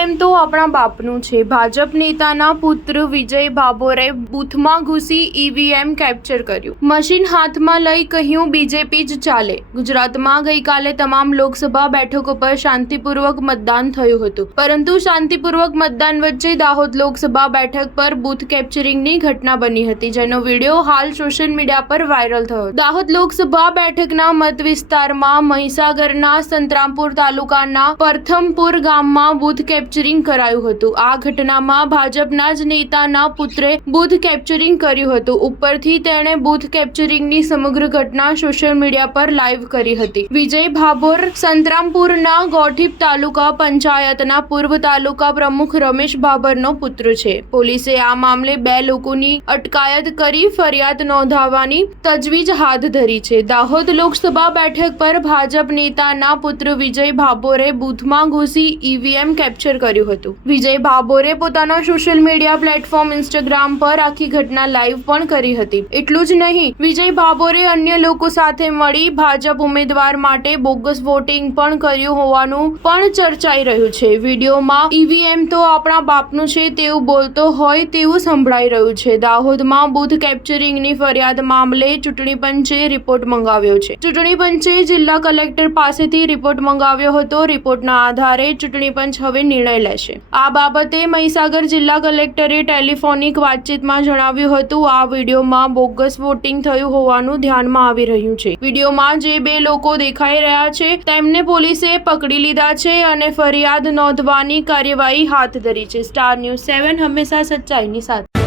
EVM તો આપણા બાપનું છે। ભાજપ નેતાના પુત્ર વિજય ભાભોરે બૂથમાં ઘૂસી ઈવીએમ કેપ્ચર કર્યું। મશીન હાથમાં લઈ કહ્યું બીજેપી જ ચાલે। ગુજરાતમાં ગઈકાલે તમામ લોકસભા બેઠકો પર શાંતિપૂર્વક મતદાન થયું હતું, પરંતુ શાંતિપૂર્વક મતદાન વચ્ચે દાહોદ લોકસભા બેઠક પર બૂથ કેપ્ચરિંગની ઘટના બની હતી, જેનો વિડીયો હાલ સોશિયલ મીડિયા પર વાયરલ થયો। દાહોદ લોકસભા બેઠકના મત વિસ્તારમાં મહીસાગરના સંતરામપુર તાલુકાના પ્રથમપુર ગામમાં બૂથ કેપ્ચરિંગ કરાયું હતું। આ ઘટનામાં ભાજપના જ નેતાના પુત્રે બૂથ કેપ્ચરિંગ કર્યું હતું। ઉપરથી તેણે બૂથ કેપ્ચરિંગની સમગ્ર ઘટના સોશિયલ મીડિયા પર લાઈવ કરી હતી। વિજય ભાભોર સંતરામપુરના ગોઠીપ તાલુકા પંચાયતના પૂર્વ તાલુકા પ્રમુખ રમેશ ભાભોરનો પુત્ર છે। પોલીસે આ મામલે 2 લોકોની અટકાયત કરી ફરિયાદ નોંધાવવાની તજવીજ હાથ ધરી છે। દાહોદ લોકસભા બેઠક પર ભાજપ નેતાના પુત્ર વિજય ભાભોરે બૂથમાં ઘૂસી ઈવીએમ કેપ્ચર કર્યું હતું। વિજય ભાભોરે પોતાના સોશિયલ મીડિયા પ્લેટફોર્મ ઇન્સ્ટાગ્રામ પર આખી ઘટના લાઈવ પણ કરી હતી। એટલું જ નહીં, વિજય ભાભોરે અન્ય લોકો સાથે મળી ભાજપ ઉમેદવાર માટે બોગસ વોટિંગ પણ કર્યું હોવાનું પણ ચર્ચાઈ રહ્યું છે। વિડીયોમાં ઈવીએમ તો આપણા બાપનું છે તેવું બોલતો હોય તેવું સંભળાઈ રહ્યું છે। દાહોદમાં બૂથ કેપ્ચરિંગની ફરિયાદ મામલે ચૂંટણી પંચે રિપોર્ટ મંગાવ્યો છે। ચૂંટણી પંચે જિલ્લા કલેક્ટર પાસેથી રિપોર્ટ મંગાવ્યો હતો। રિપોર્ટના આધારે ચૂંટણી પંચ હવે નિર્ણય લેશે। આ બાબતે મહીસાગર જિલ્લા કલેક્ટરે ટેલિફોનિક વાતચીતમાં જણાવ્યું હતું। આ વિડીયોમાં બોગસ વોટિંગ થયું હોવાનું ધ્યાનમાં આવી રહ્યું છે। વિડીયોમાં જે 2 લોકો દેખાઈ રહ્યા છે તેમને પોલીસે પકડી લીધા છે અને ફરિયાદ નોંધવાની કાર્યવાહી હાથ ધરી છે। સ્ટાર ન્યૂઝ 7 હંમેશા સચ્ચાઈની સાથે।